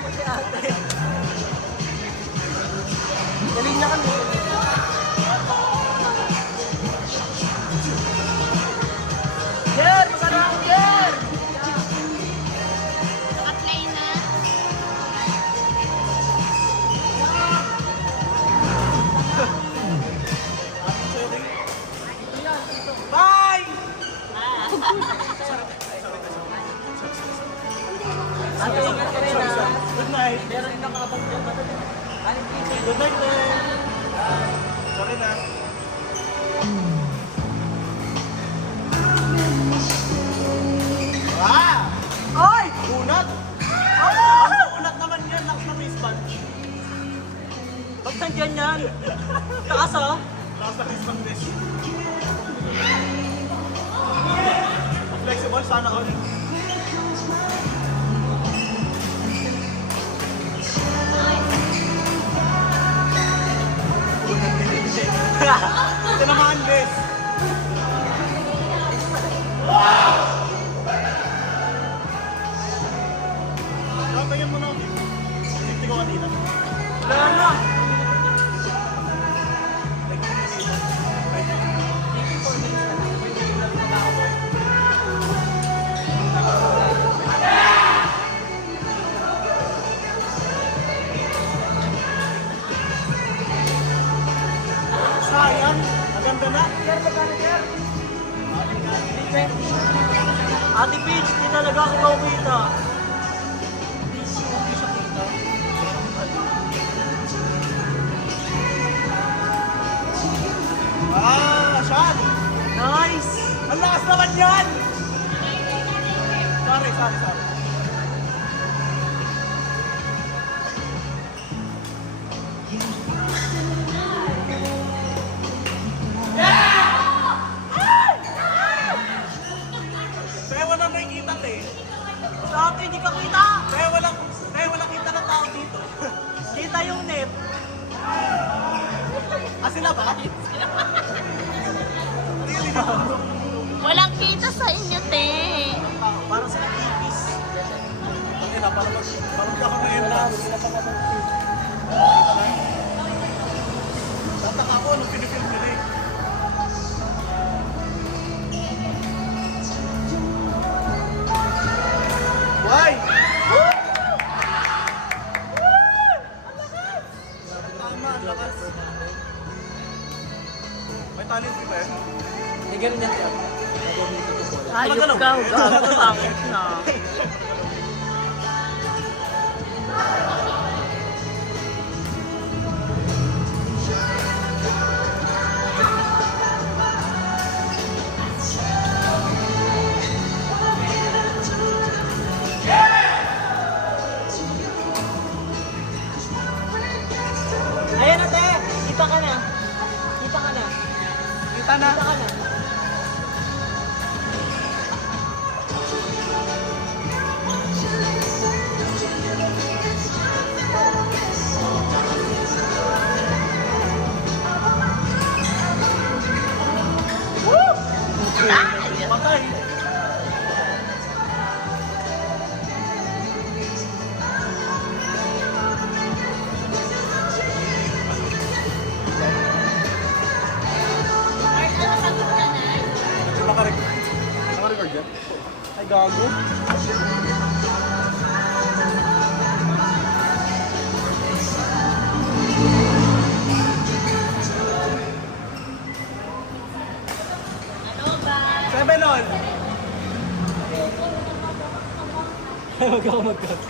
mo si ate. Galing na kami. Jer! Magkano ang Jer! Naka-play na. Bye! Ate, ingat ka rin ha. Good night. Meron yung nakakapag dyan. Good night, man. Sorry na. Ah! Ay! Unat! Ang unat naman yan. Lakas na may sponge. Ba't nandiyan yan? Taas ah? Taas na may sponge. Flexible sana all. Ito naman, bes. Tingnan mo na. Tingnan ko kanina. Wala na. Sayang. Maganda na. Ate Peach, di talaga ako kita. Hindi siya kita. Ah, shot! Nice! Ang lakas naman yan! Sorry. Kaya walang nakikita eh. Sa atin, hindi ka kita! Kaya walang kita ng tao dito. Kita yung net. Ah, sila ba? Really na? Walang kita sa inyo, te. Parang sila ipis. Hindi na, parang ako ngayon lang. Tataka ako nung pinipil nila eh. Why? Tama, ang lakas. May talent ba yan? Hindi ganun yan siya. Ayok ka, gago, bakit na? Ayan na, te! Kita ka na. Kita na. Kita na. Woo! Patay. Naka-record yan? Ay, gago. Seven on! Huwag ako mag-cut.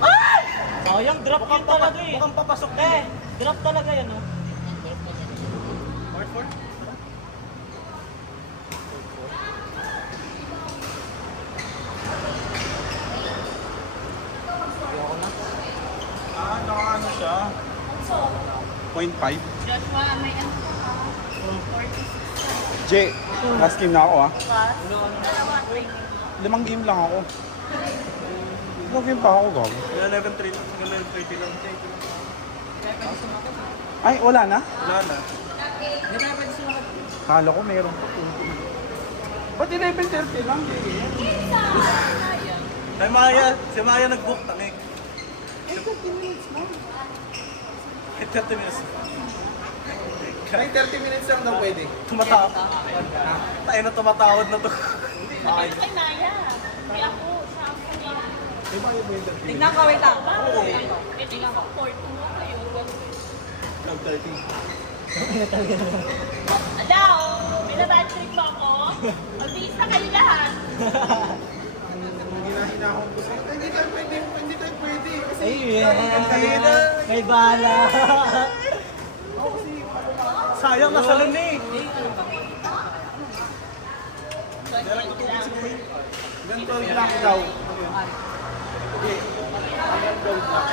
Ay! Sayang, drop yun talaga eh. Mukhang papasok na eh. Drop talaga yan oh. Fourth? Ah, naka-ano siya? 0.5. Joshua, may ano ka pa? 46. J, last game na ako ah. Dalawa, 5 game lang ako. 5 game pa ako, gago. 11-3 lang. Ay, wala na? Wala na. Kala ko meron pa. Ba't 11:30 lang? Kay Maya, si Maya nag-book tangik. Ay, 30 minutes lang. 30 minutes. Ay, 30 minutes lang daw pwede. Tumatawad. Tayo na tumatawad na to. Sabi ko kay Naya. Hindi ako. Siya ang kanina. Di ba yung 30 minutes? Tingnan ko, wait lang. Oo. Ito yung support mo kayo. Nag 30. Adaw! Binabad trip mo ako. Mag-biis na kayo lahat. Hinahina akong gusto. Hindi tayo pwede. Hindi tayo pwede. Kasi May bala. Sayang na salon eh. ganito lang daw. Okay. Hanggang 12 lang.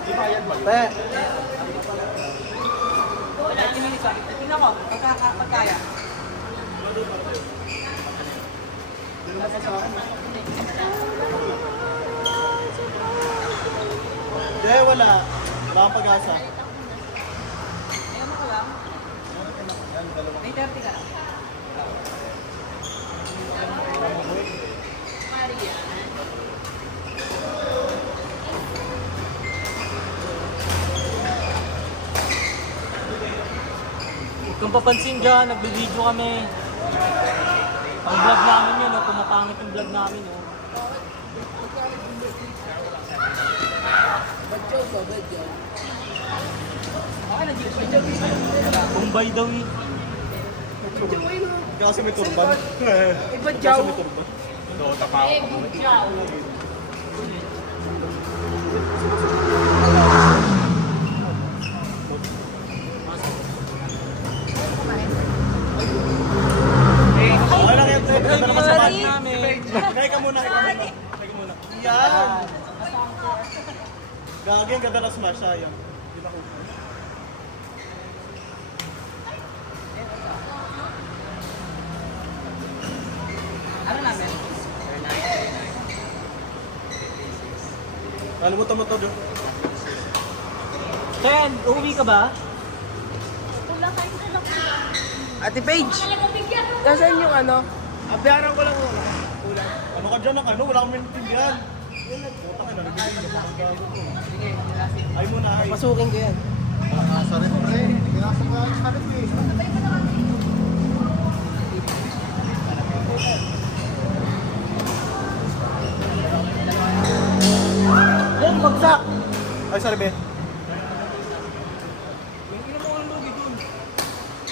Di ba yan ba? Te, 30 minutes lang. Tingnan ko, pagkaya. Hindi, wala. Wala kang pag-asa. Ayaw mo ko lang. May 30 ka lang. Huwag kang papansin dyan, nagbe-video kami. Ang vlog namin yun, pumapangit yung vlog namin. Kumbay daw eh. Kasi may turban. Iba Kasi may turban. Eh, budyaw. Okay lang yan, Te. Ganda naman sa Vlog mat. namin. Kaya ka muna, kaya ka muna. Kaya ka muna. Yan! Gagi, ang ganda na smash. Sayang. Hindi na kuha. Ano namin? Kalimutan mo to, Jo. Ken, uuwi ka ba? Wala kayong anak ko. Ate Paige, Talaga bigyan mo. nasaan yung ano? Abayaran ko lang muna. Ano ka dyan ng ano? Wala kang maintindihan. Puta ka na, nabigay mo ng gago ko. Ay mo na, ay. Pasukin ko yan. Sorry, pre. Pinasok ko lang sa harap eh. Yan, bagsak! Ay, sorry, be.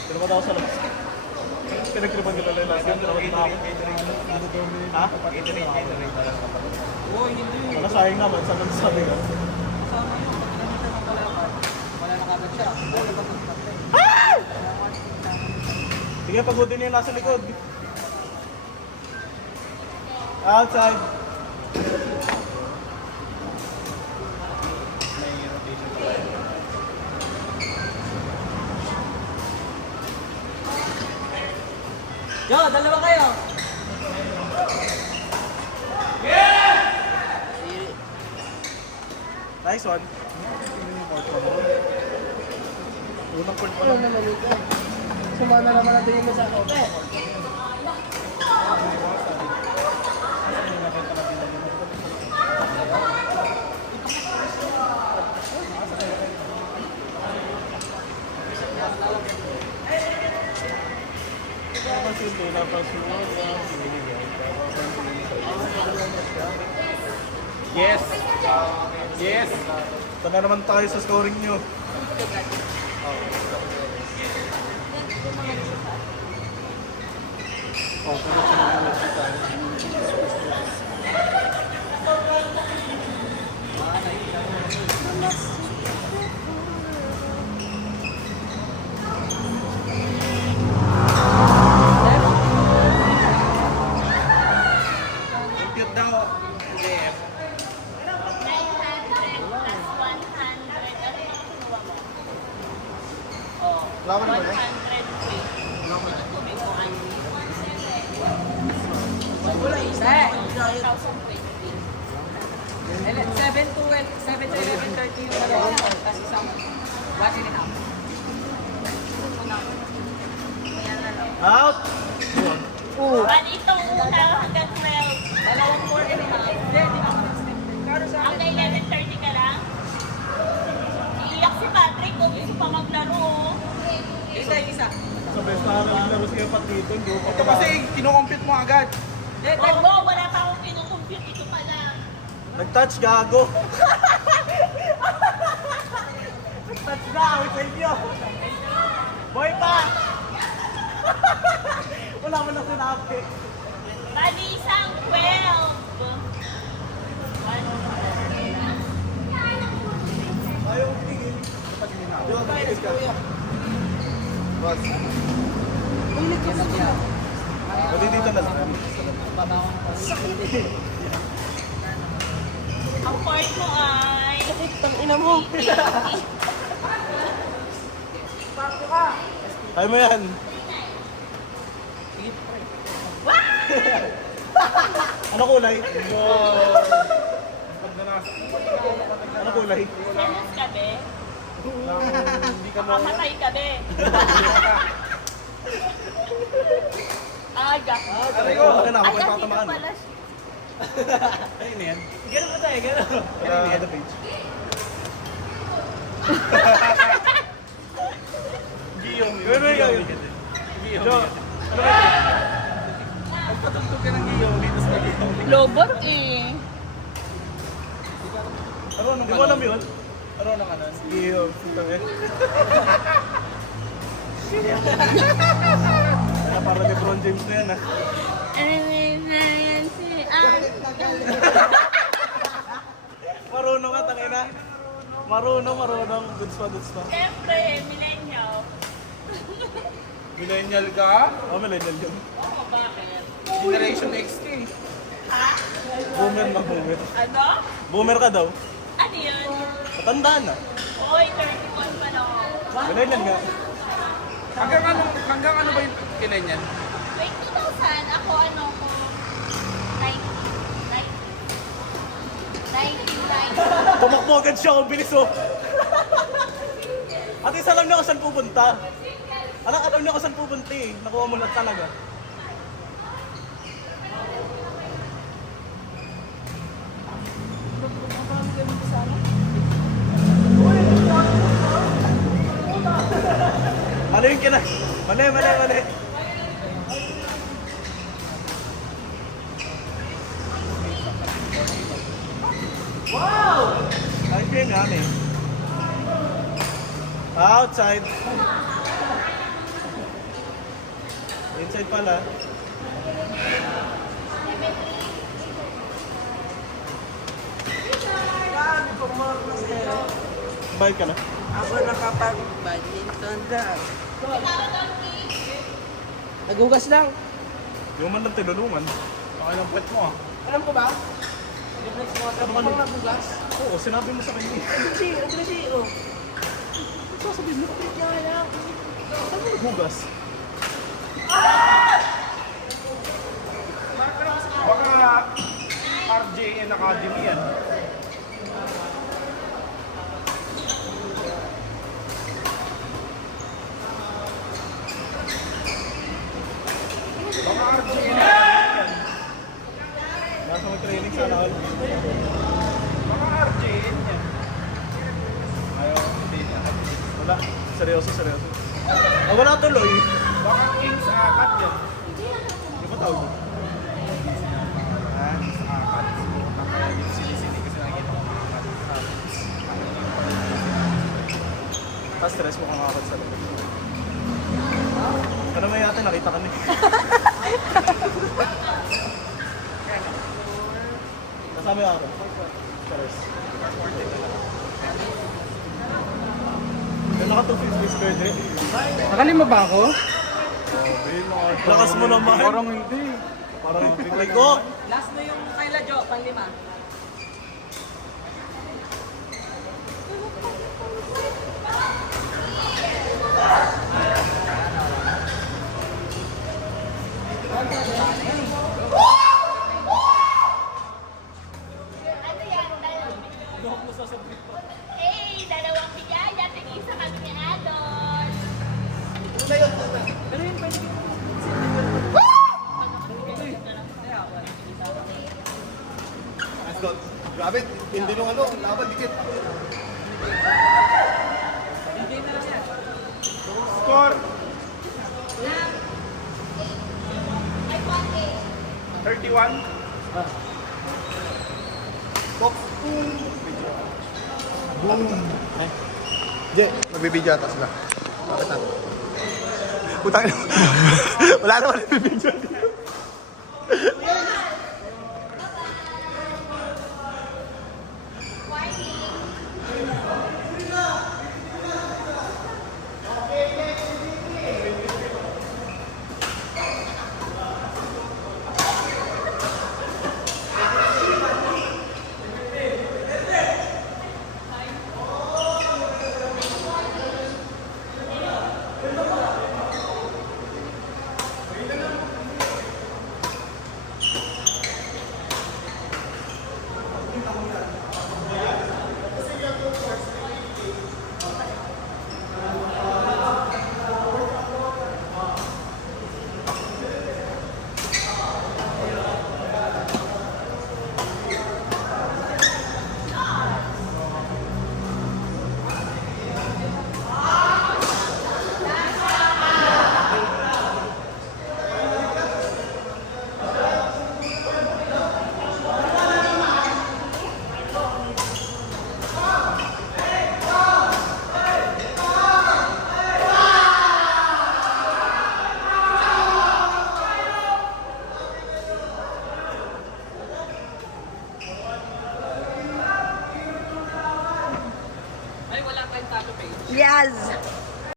Pero daw sa labas. Pinagtripan kita lang last time. Ha? Wala, sayang naman. Saan ang sabi ka? Wala na kagad siya. Sige, pagodin niya yung nasa likod. Outside. Yo, dalawa kayo. Nice one. Unang court pa lang. Sumama naman natin yung sa ako. Yes. Yes. Tanda naman tayo sa scoring nyo. Compute daw. Yes. 900 plus 100. Ano yung kinuha mo? Oh, Wala ka naman, 100. Tubig mo, ano? Wala isa. 1,020. 7 to 11:30 yung dalawa. Tapos isang 1.5. Out! Bali, itong una hanggang 12. Dalawang 4.5. Sa best na naglaro siya pati dito. Ito kasi kinukompute mo agad. Oo, wala pa akong kinukumpute. Ito pa lang. Nag-touch, gago. Nag-touch na, wait sa inyo. Boy pa! Wala mo na sinabi. Bali isang 12. Ayaw tingin. Yung tingin ka. Boss. Pwede dito na lang. Ang part mo ay... Ina mo. Kaya mo yan. Ano kulay? Ano kulay? Selos ka, be. Hindi ka mo. Makamatay ka, be. Aga. Aray ko. Akin na, ako Ay, pa dito tamaan. pala siya. Ayun na yan. Ganun ba tayo? Ganun. Ganun na the page. Giyong. Ganun yun. Giyong. Jo, ano ba ito? Pagpatugtog ka ng giyong dito sa giyong. Lobot eh. Hindi mo alam yun? Ano na kanan? Giyong. Ito eh. Kaya parang Lebron James na yan ah. Marunong ka, tangina. Marunong. Goods pa. Siyempre, millennial. Millennial ka? Oh, millennial yun. Oo, bakit? Generation X ka eh. Ha? Boomer na boomer. Ano? Boomer ka daw. Ano yun? Matandaan na. Oy, 31 pa lang. Millennial nga. Hanggang ano ba yung kailan yan? Wait, 2000. Ako ano ko? 1990. Tumakbo agad siya, ang bilis oh. At isa alam niya kung saan pupunta. Alam niya kung saan pupunta eh. Nakuha mo na talaga. Ano yung kina? Mali. Wow! Ay, yun nga eh. Outside. Inside pala. Bayad ka na? Ako nakapag-badminton lang. Naghugas lang. Yung man lang tinulungan. Baka ng puwet mo ah. Alam ko ba? Ano ka naghugas? Oo, sinabi mo sa kanya eh. Ano siya? Oh. Sasabihin mo, saan mo naghugas? Baka RJN Academy yan. Baka RJN Academy yan. Nasa mag-training sana all. Baka RJN yan. Ayaw, hindi na. Wala. Seryoso. Ah, wala tuloy. Baka Kings Akat yan. Di ba tawag? Ah, Kings Akat. Kaya yung sinisini kasi nakikita ko. Tapos stress mo kang akot sa labas. Ano may yata nakita kami? Kasama yung ako. Stress. Yung naka 250 square day. Nakalima ba ako? Lakas mo naman. Parang hindi. Parang bigay ko. Last na yung Kyla Jo, pang-5. Ano yan? Hey, dalawang bigaya. Tig-isa kami ni Adol. Pero yun, pwede ko. Grabe, hindi nung ano, laban dikit. DJ na lang yan. Score 31. Boom. Je, magbibideo ata sila. Bakit natin? Putang ina. Wala naman nagbibideo.